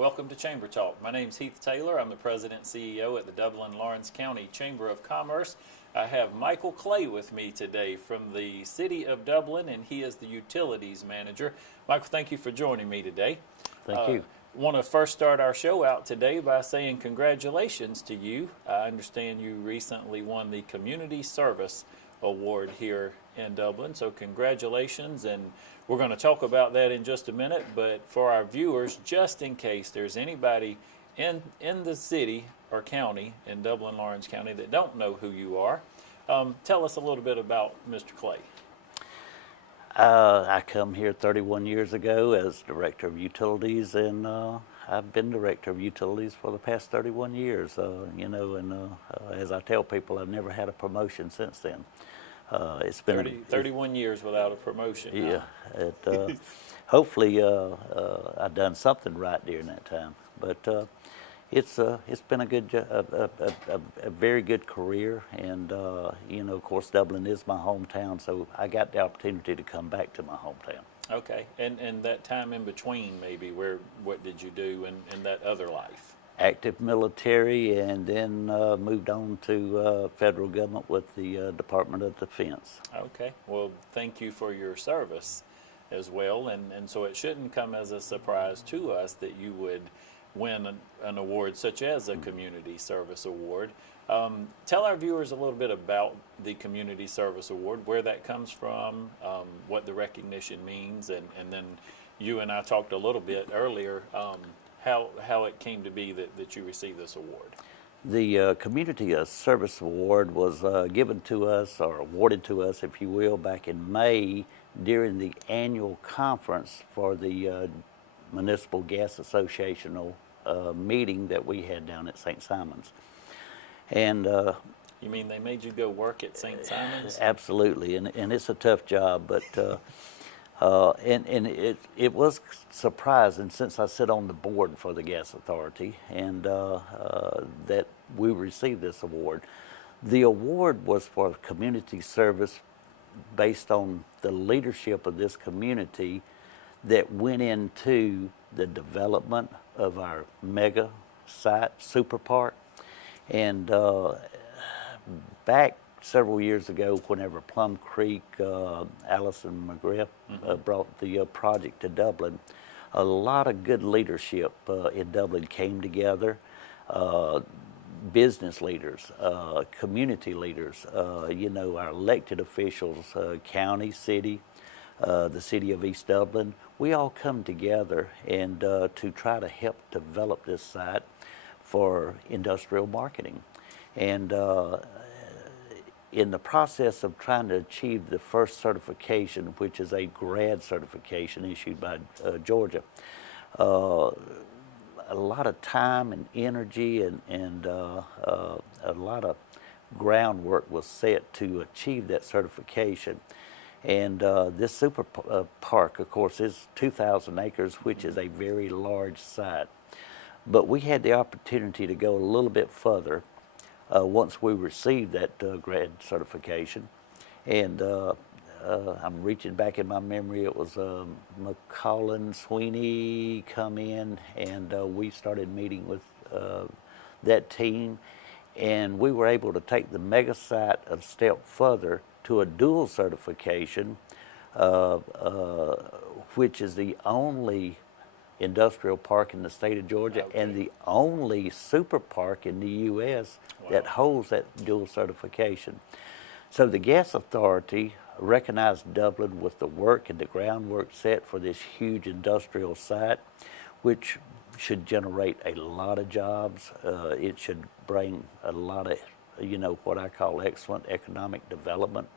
Welcome to Chamber Talk. My name's Heath Taylor. I'm the President and CEO at the Dublin-Lawrence County Chamber of Commerce. I have Michael Clay with me today from the City of Dublin, and he is the Utilities Manager. Michael, thank you for joining me today. Thank you. Want to first start our show out today by saying congratulations to you. I understand you recently won the Community Service Award here in Dublin, so congratulations, and we're going to talk about that in just a minute. But for our viewers, just in case there's anybody in the city or county in Dublin-Lawrence County that don't know who you are, tell us a little bit about Mr. Clay. I come here 31 years ago as Director of Utilities, and I've been Director of Utilities for the past 31 years. As I tell people, I've never had a promotion since then. It's been 31 years without a promotion. Yeah. Hopefully, I've done something right during that time. But it's been a very good career, and of course, Dublin is my hometown, so I got the opportunity to come back to my hometown. Okay, and that time in between, maybe what did you do in that other life? Active military, and then moved on to federal government with the Department of Defense. Okay, well, thank you for your service as well, and so it shouldn't come as a surprise to us that you would win an award such as a Community Service Award. Tell our viewers a little bit about the Community Service Award, where that comes from, what the recognition means, and then you and I talked a little bit earlier how it came to be that you received this award. The Community Service Award was given to us, or awarded to us, if you will, back in May during the annual conference for the Municipal Gas Association meeting that we had down at St. Simon's. And you mean they made you go work at St. Simon's? Absolutely, and it's a tough job, but it was surprising, since I sit on the board for the Gas Authority, and that we received this award. The award was for community service based on the leadership of this community that went into the development of our mega site, Super Park. And back several years ago, whenever Plum Creek, Allison McGriff brought the project to Dublin, a lot of good leadership in Dublin came together. Business leaders, community leaders, our elected officials, county, city, the city of East Dublin, we all come together and to try to help develop this site for industrial marketing. And in the process of trying to achieve the first certification, which is a grad certification issued by Georgia, a lot of time and energy and a lot of groundwork was set to achieve that certification. And this Super Park, of course, is 2,000 acres, which is a very large site. But we had the opportunity to go a little bit further once we received that grad certification. And I'm reaching back in my memory, it was McCollin Sweeney come in, and we started meeting with that team. And we were able to take the mega site a step further to a dual certification, which is the only industrial park in the state of Georgia, and the only super park in the U.S. that holds that dual certification. So the Gas Authority recognized Dublin with the work and the groundwork set for this huge industrial site, which should generate a lot of jobs. It should bring a lot of, what I call excellent economic development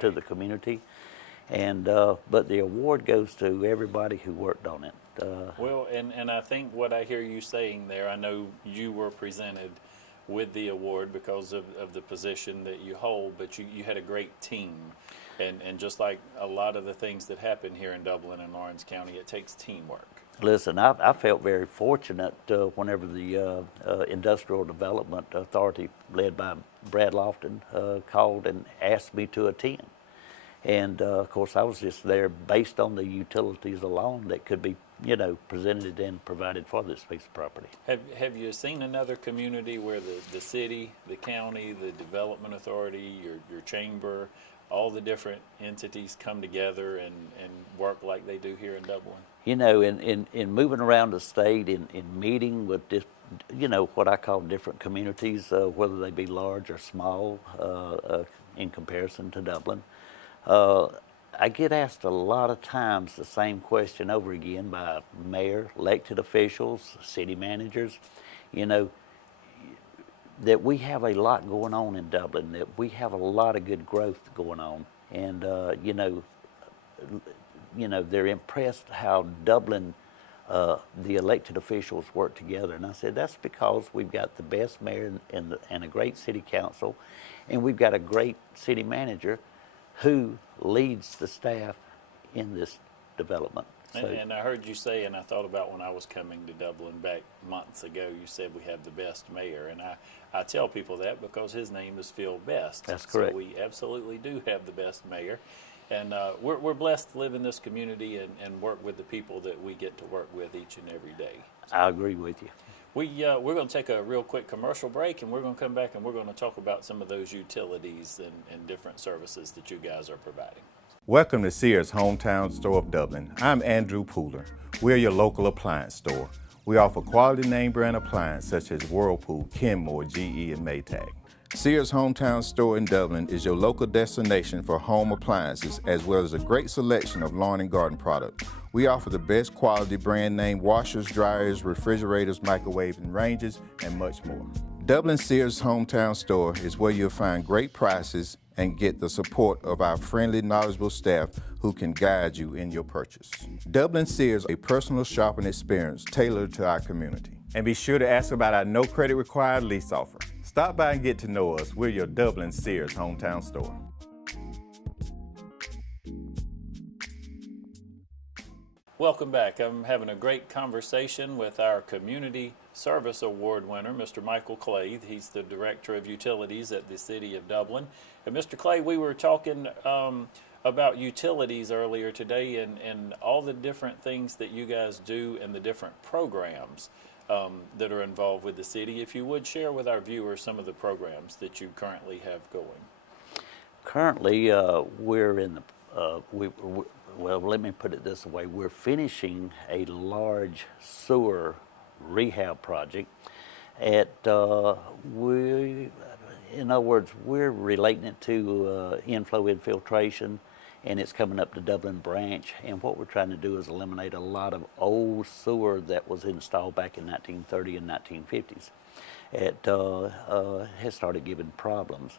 to the community. And but the award goes to everybody who worked on it. Well, and I think what I hear you saying there, I know you were presented with the award because of the position that you hold, but you had a great team. And just like a lot of the things that happen here in Dublin and Lawrence County, it takes teamwork. Listen, I felt very fortunate whenever the Industrial Development Authority, led by Brad Lofton, called and asked me to attend. And of course, I was just there based on the utilities alone that could be presented and provided for this piece of property. Have you seen another community where the city, the county, the development authority, your chamber, all the different entities come together and work like they do here in Dublin? In moving around the state, in meeting with this, what I call different communities, whether they be large or small, in comparison to Dublin, I get asked a lot of times the same question over again by mayor, elected officials, city managers, that we have a lot going on in Dublin, that we have a lot of good growth going on. And, they're impressed how Dublin, the elected officials work together. And I said, that's because we've got the best mayor and a great city council, and we've got a great city manager who leads the staff in this development. So, and I heard you say, and I thought about when I was coming to Dublin back months ago, you said we have the best mayor. And I tell people that because his name is Phil Best. That's correct. So we absolutely do have the best mayor. And we're blessed to live in this community and work with the people that we get to work with each and every day. I agree with you. We're going to take a real quick commercial break, and we're going to come back and we're going to talk about some of those utilities and different services that you guys are providing. Welcome to Sears Hometown Store of Dublin. I'm Andrew Pooler. We're your local appliance store. We offer quality name brand appliances such as Whirlpool, Kenmore, GE, and Maytag. Sears Hometown Store in Dublin is your local destination for home appliances as well as a great selection of lawn and garden products. We offer the best quality brand name washers, dryers, refrigerators, microwaves, and ranges, and much more. Dublin Sears Hometown Store is where you'll find great prices and get the support of our friendly, knowledgeable staff who can guide you in your purchase. Dublin Sears, a personal shopping experience tailored to our community. And be sure to ask about our no credit required lease offer. Stop by and get to know us. We're your Dublin Sears Hometown Store. Welcome back. I'm having a great conversation with our Community Service Award winner, Mr. Michael Clay. He's the Director of Utilities at the City of Dublin. And Mr. Clay, we were talking about utilities earlier today and all the different things that you guys do and the different programs that are involved with the city. If you would share with our viewers some of the programs that you currently have going. Currently, we're in the, well, let me put it this way. We're finishing a large sewer rehab project at, in other words, we're relating it to inflow infiltration, and it's coming up to Dublin Branch. And what we're trying to do is eliminate a lot of old sewer that was installed back in 1930 and 1950s. It has started giving problems.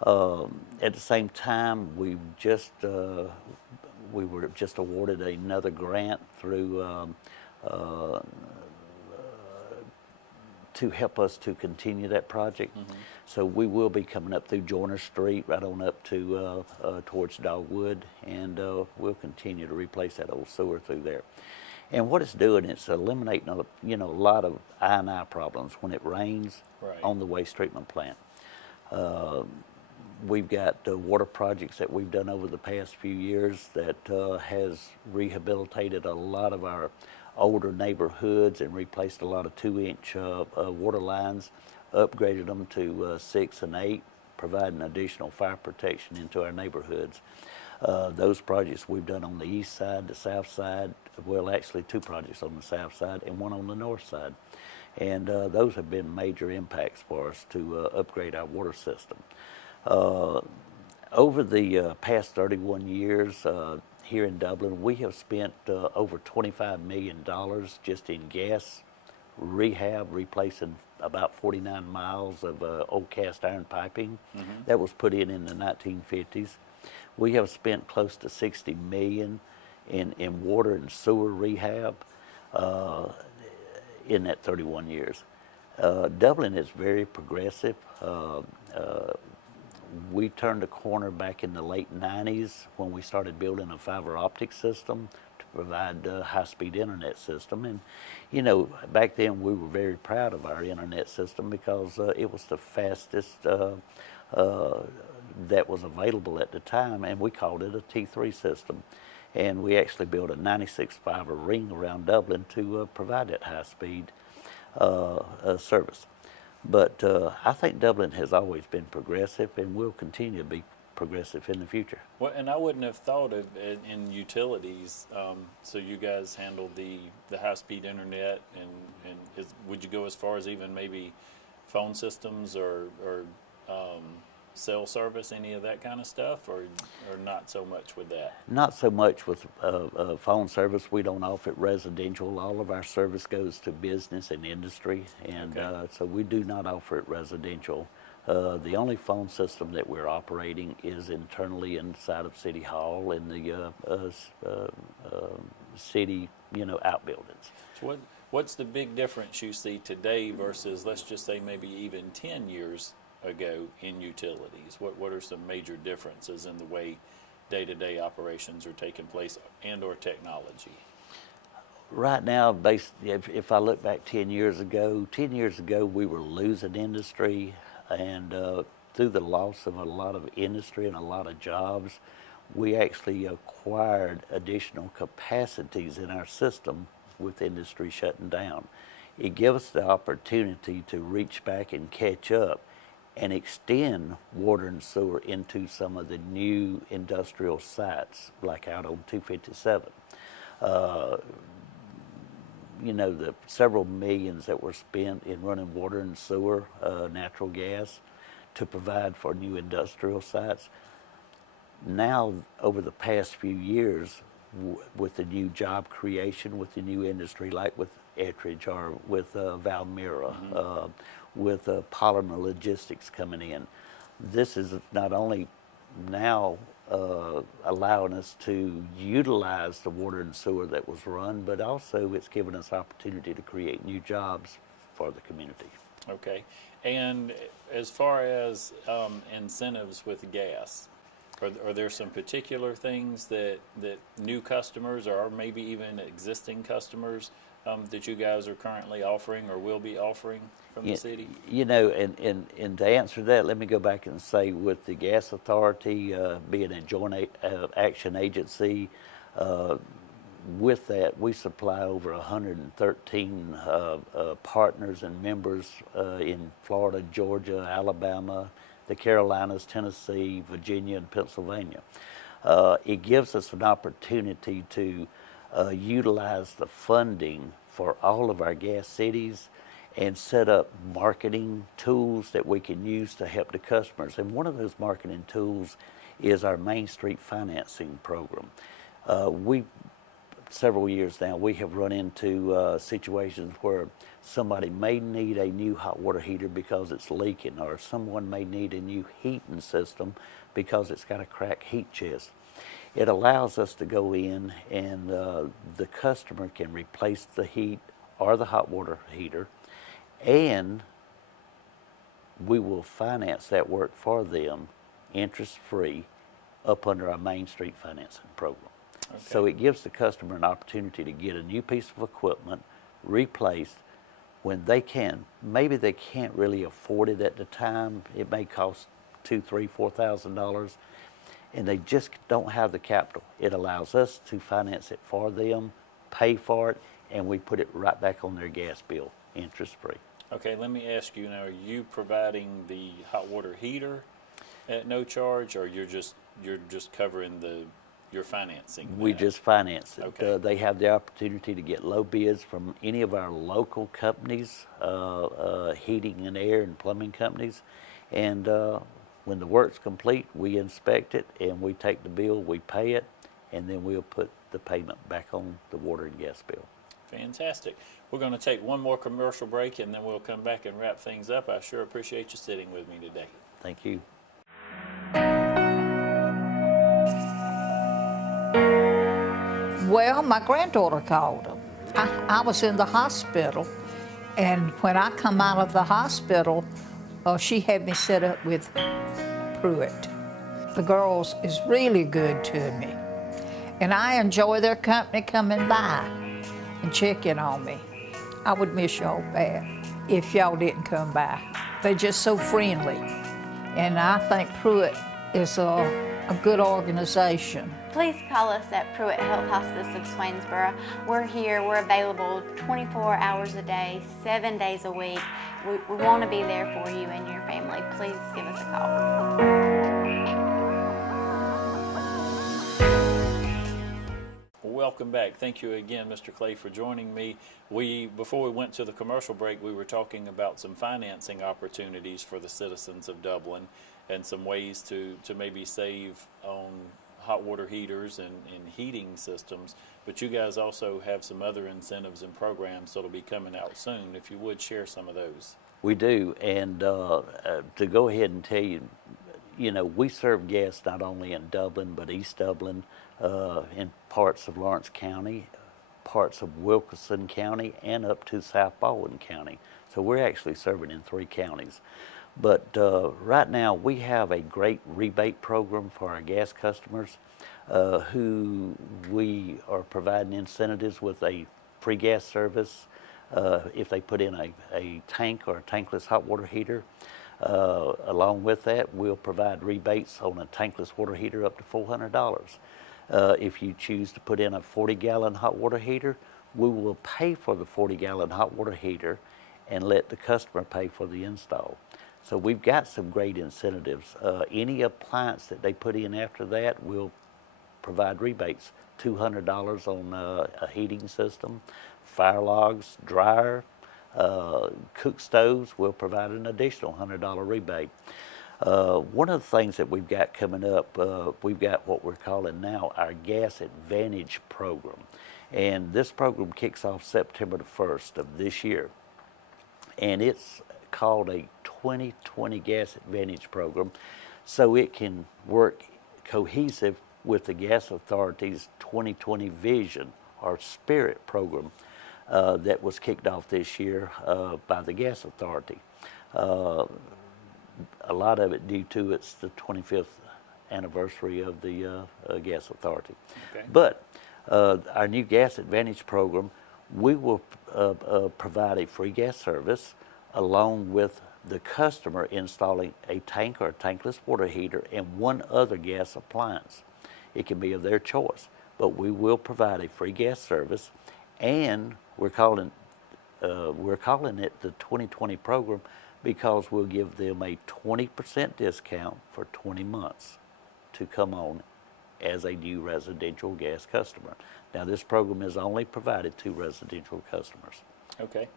At the same time, we were just awarded another grant through to help us to continue that project. Mm-hmm. So we will be coming up through Joyner Street, right on up to towards Dogwood, and we'll continue to replace that old sewer through there. And what it's doing, it's eliminating a lot of I&I problems when it rains on the waste treatment plant. We've got water projects that we've done over the past few years that has rehabilitated a lot of our older neighborhoods and replaced a lot of 2-inch water lines, upgraded them to 6 and 8, providing additional fire protection into our neighborhoods. Those projects we've done on the east side, the south side, well, actually 2 projects on the south side and 1 on the north side. And those have been major impacts for us to upgrade our water system. Over the past 31 years here in Dublin, we have spent over $25 million just in gas rehab, replacing about 49 miles of old cast iron piping that was put in the 1950s. We have spent close to $60 million in water and sewer rehab in that 31 years. Dublin is very progressive. We turned a corner back in the late 90s when we started building a fiber optic system to provide a high-speed internet system. And, back then we were very proud of our internet system because it was the fastest that was available at the time, and we called it a T3 system. And we actually built a 96 fiber ring around Dublin to provide that high-speed service. But I think Dublin has always been progressive and will continue to be progressive in the future. Well, and I wouldn't have thought of it in utilities. So you guys handled the high-speed internet, and would you go as far as even maybe phone systems or cell service, any of that kind of stuff, or not so much with that? Not so much with phone service. We don't offer it residential. All of our service goes to business and industry, and so we do not offer it residential. The only phone system that we're operating is internally inside of City Hall in the city, outbuildings. So what's the big difference you see today versus, let's just say, maybe even 10 years ago in utilities? What are some major differences in the way day-to-day operations are taking place and/or technology? Right now, if I look back 10 years ago, we were losing industry, and through the loss of a lot of industry and a lot of jobs, we actually acquired additional capacities in our system with industry shutting down. It gives us the opportunity to reach back and catch up and extend water and sewer into some of the new industrial sites, like out on 257. The several millions that were spent in running water and sewer, natural gas, to provide for new industrial sites. Now, over the past few years, with the new job creation, with the new industry, like with Ettridge or with Valmira, with polymer logistics coming in, this is not only now allowing us to utilize the water and sewer that was run, but also it's given us opportunity to create new jobs for the community. Okay. And as far as incentives with gas, are there some particular things that new customers or maybe even existing customers that you guys are currently offering or will be offering from the city? And to answer that, let me go back and say, with the Gas Authority being a joint action agency, with that, we supply over 113 partners and members in Florida, Georgia, Alabama, the Carolinas, Tennessee, Virginia, and Pennsylvania. It gives us an opportunity to utilize the funding for all of our gas cities and set up marketing tools that we can use to help the customers. And one of those marketing tools is our Main Street financing program. Several years now, we have run into situations where somebody may need a new hot water heater because it's leaking, or someone may need a new heating system because it's got a cracked heat chest. It allows us to go in and the customer can replace the heat or the hot water heater, and we will finance that work for them interest-free up under our Main Street financing program. Okay. So it gives the customer an opportunity to get a new piece of equipment replaced when they can. Maybe they can't really afford it at the time. It may cost $2,000, $3,000, $4,000, and they just don't have the capital. It allows us to finance it for them, pay for it, and we put it right back on their gas bill, interest-free. Okay, let me ask you now, are you providing the hot water heater at no charge, or you're just covering your financing? We just finance it. Okay. They have the opportunity to get low bids from any of our local companies, heating and air and plumbing companies, and when the work's complete, we inspect it and we take the bill, we pay it, and then we'll put the payment back on the water and gas bill. Fantastic. We're going to take one more commercial break and then we'll come back and wrap things up. I sure appreciate you sitting with me today. Thank you. Well, my granddaughter called them. I was in the hospital, and when I come out of the hospital, she had me set up with Pruitt. The girls is really good to me, and I enjoy their company coming by and checking on me. I would miss y'all bad if y'all didn't come by. They're just so friendly, and I think Pruitt is a good organization. Please call us at Pruitt Health Hospice of Swainsboro. We're here, we're available 24 hours a day, 7 days a week. We want to be there for you and your family. Please give us a call. Welcome back. Thank you again, Mr. Clay, for joining me. Before we went to the commercial break, we were talking about some financing opportunities for the citizens of Dublin and some ways to maybe save on hot water heaters and heating systems. But you guys also have some other incentives and programs that'll be coming out soon. If you would share some of those. We do, and to go ahead and tell you, we serve guests not only in Dublin, but East Dublin, in parts of Lawrence County, parts of Wilkinson County, and up to South Baldwin County. So we're actually serving in 3 counties. But right now we have a great rebate program for our gas customers who we are providing incentives with a free gas service if they put in a tank or a tankless hot water heater. Along with that, we'll provide rebates on a tankless water heater up to $400. If you choose to put in a 40-gallon hot water heater, we will pay for the 40-gallon hot water heater and let the customer pay for the install. So we've got some great incentives. Any appliance that they put in after that, we'll provide rebates. $200 on a heating system, fire logs, dryer, cook stoves, we'll provide an additional $100 rebate. One of the things that we've got coming up, we've got what we're calling now our Gas Advantage program. And this program kicks off September the 1st of this year. And it's called a 2020 Gas Advantage program, so it can work cohesive with the Gas Authority's 2020 Vision or Spirit program that was kicked off this year by the Gas Authority. A lot of it due to it's the 25th anniversary of the Gas Authority. Okay. But our new Gas Advantage program, we will provide a free gas service along with the customer installing a tank or a tankless water heater and one other gas appliance. It can be of their choice, but we will provide a free gas service, and we're calling it the 2020 program because we'll give them a 20% discount for 20 months to come on as a new residential gas customer. Now, this program is only provided to residential customers. Okay.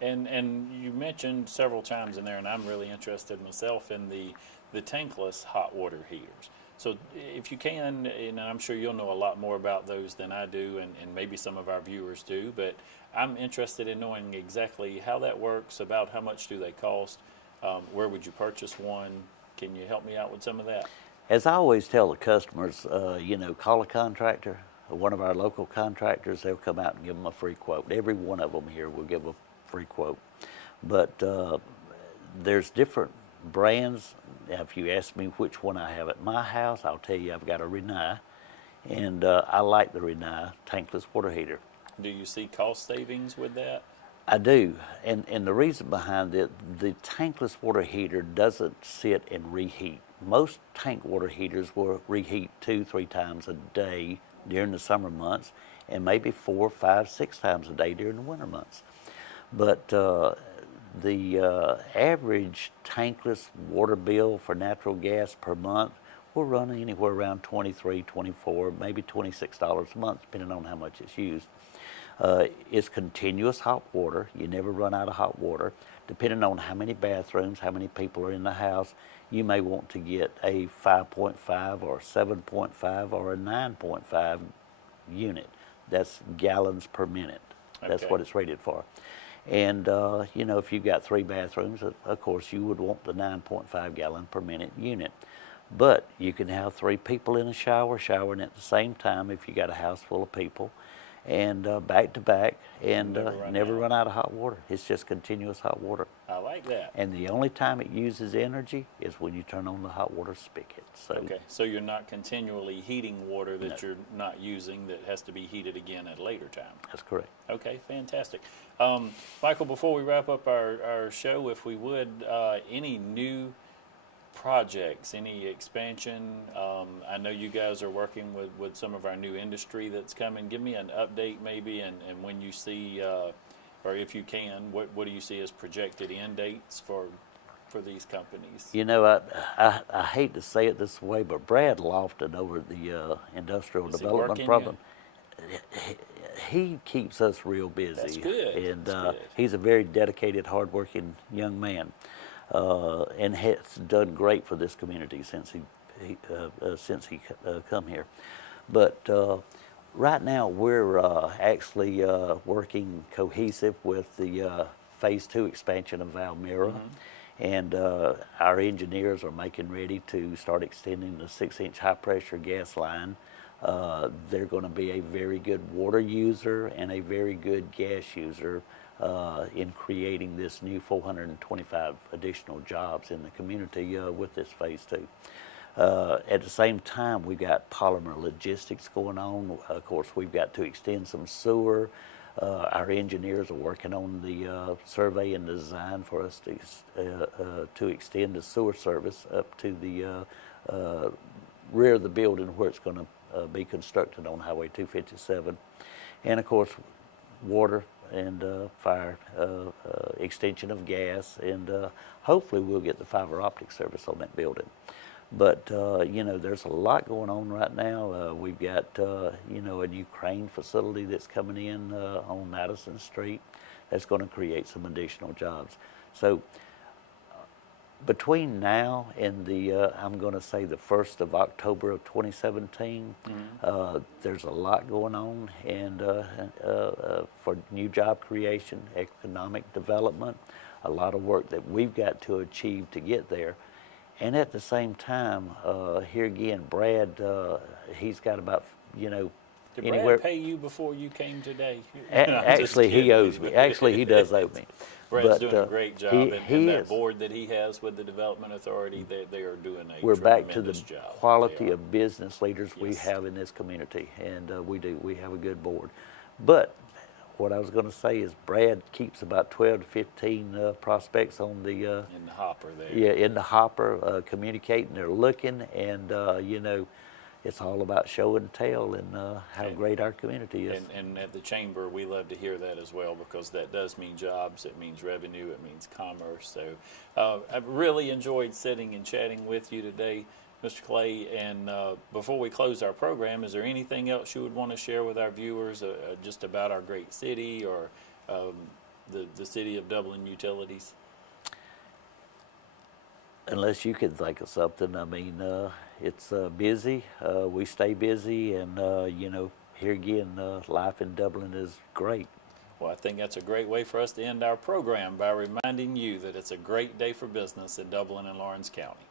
And you mentioned several times in there, and I'm really interested myself in the tankless hot water heaters. So if you can, and I'm sure you'll know a lot more about those than I do, and maybe some of our viewers do, but I'm interested in knowing exactly how that works, about how much do they cost, where would you purchase one? Can you help me out with some of that? As I always tell the customers, call a contractor, one of our local contractors, they'll come out and give them a free quote. Every one of them here will give a free quote. But there's different brands. If you ask me which one I have at my house, I'll tell you I've got a Renai, and I like the Renai tankless water heater. Do you see cost savings with that? I do, and the reason behind it, the tankless water heater doesn't sit and reheat. Most tank water heaters will reheat 2-3 times a day during the summer months, and maybe 4, 5, 6 times a day during the winter months. But the average tankless water bill for natural gas per month will run anywhere around $23, $24, maybe $26 a month, depending on how much it's used. It's continuous hot water. You never run out of hot water. Depending on how many bathrooms, how many people are in the house, you may want to get a 5.5 or 7.5 or a 9.5 unit. That's gallons per minute. That's Okay. what it's rated for. And, if you've got 3 bathrooms, of course, you would want the 9.5 gallon per minute unit. But you can have 3 people in a shower, showering at the same time if you got a house full of people, and back to back, and never run out of hot water. It's just continuous hot water. I like that. And the only time it uses energy is when you turn on the hot water spigot. So, Okay, so you're not continually heating water that No. you're not using that has to be heated again at a later time. that's correct. Okay, fantastic. Michael, before we wrap up our show, if we would, any new projects, any expansion? I know you guys are working with some of our new industry that's coming. Give me an update maybe, and when you see, or if you can, what do you see as projected end dates for these companies? You know, I hate to say it this way, but Brad Lofton over at the Industrial Is he Development working Program, he keeps us real busy. That's good. And That's good. he's a very dedicated, hardworking young man, and has done great for this community since he come here. But right now we're actually working cohesive with the Phase 2 expansion of Valmira. And our engineers are making ready to start extending the 6-inch high-pressure gas line. They're going to be a very good water user and a very good gas user in creating this new 425 additional jobs in the community with this Phase 2. At the same time, we've got polymer logistics going on. Of course, we've got to extend some sewer. Our engineers are working on the survey and design for us to extend the sewer service up to the rear of the building where it's going to be constructed on Highway 257. And of course, water and fire, extension of gas, and hopefully we'll get the fiber optic service on that building. But, you know, there's a lot going on right now. We've got, you know, a new crane facility that's coming in on Madison Street that's going to create some additional jobs. So between now and the, I'm going to say the 1st of October of 2017, there's a lot going on, and for new job creation, economic development, a lot of work that we've got to achieve to get there. And at the same time, here again, Brad, he's got about, you know, Did anywhere. Brad pay you before you came today? Actually, he owes me. Actually, he does owe me. Brad's doing a great job, and that is. board that he has with the Development Authority, they are doing a We're back to the tremendous job. quality They are. of business leaders we Yes. have in this community, and we have a good board. But what I was going to say is Brad keeps about 12 to 15 prospects on the in the hopper there. yeah, in the hopper, communicating. They're looking, and you know, it's all about show and tell and how great our community is. And at the chamber, we love to hear that as well, because that does mean jobs, it means revenue, it means commerce. So I've really enjoyed sitting and chatting with you today, Mr. Clay. And before we close our program, is there anything else you would want to share with our viewers just about our great city or the City of Dublin Utilities? Unless you can think of something. I mean, it's busy. We stay busy, and you know, here again, life in Dublin is great. Well, I think that's a great way for us to end our program by reminding you that it's a great day for business in Dublin and Lawrence County.